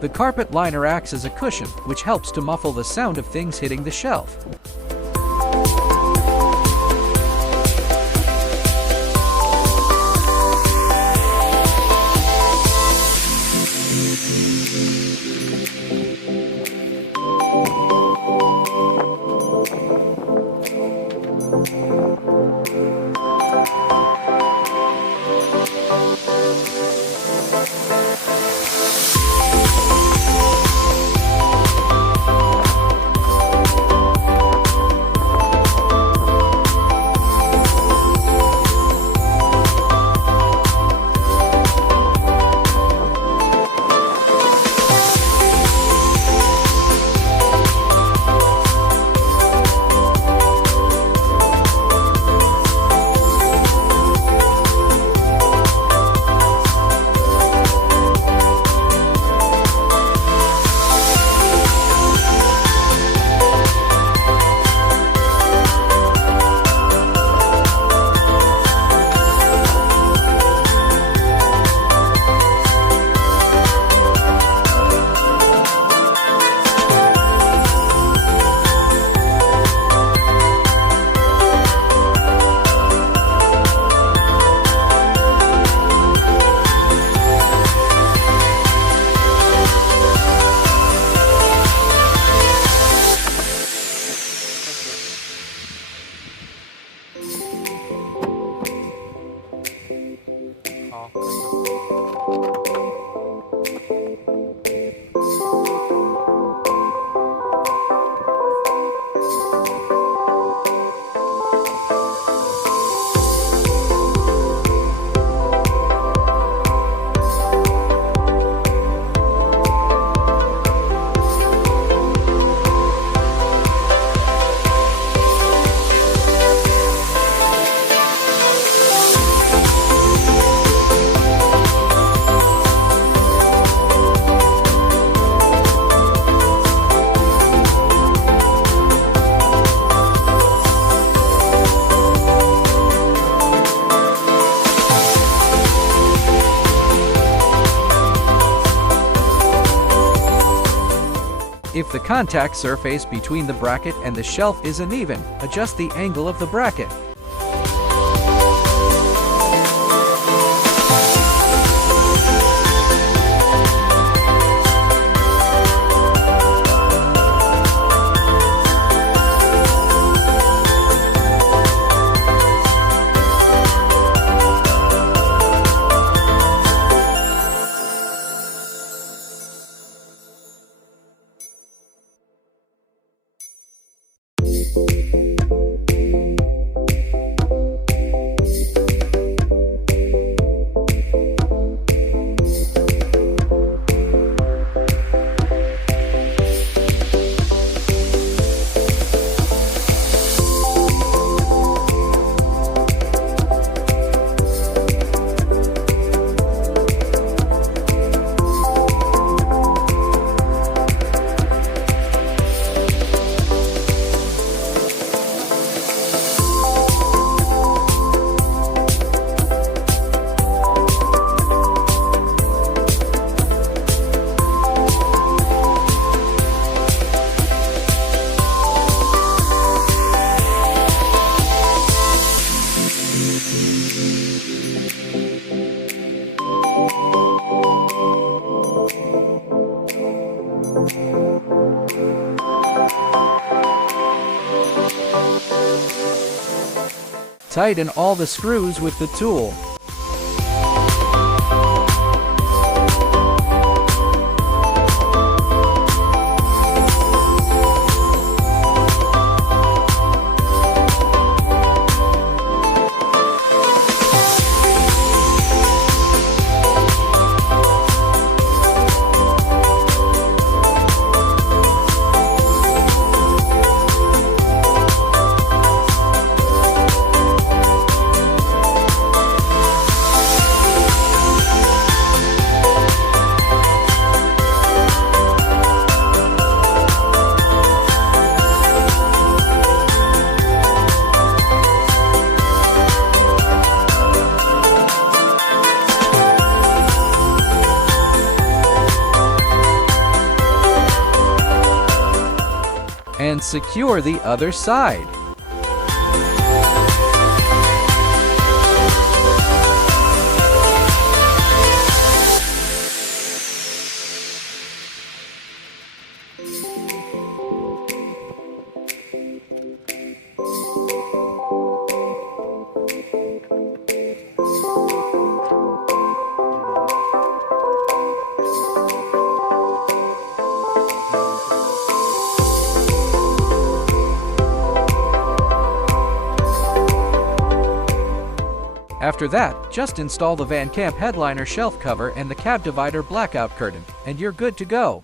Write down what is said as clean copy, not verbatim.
The carpet liner acts as a cushion, which helps to muffle the sound of things hitting the shelf. If the contact surface between the bracket and the shelf is uneven, adjust the angle of the bracket. Tighten all the screws with the tool. and secure the other side. After that, just install the VannCamp headliner shelf cover and the cab divider blackout curtain, and you're good to go.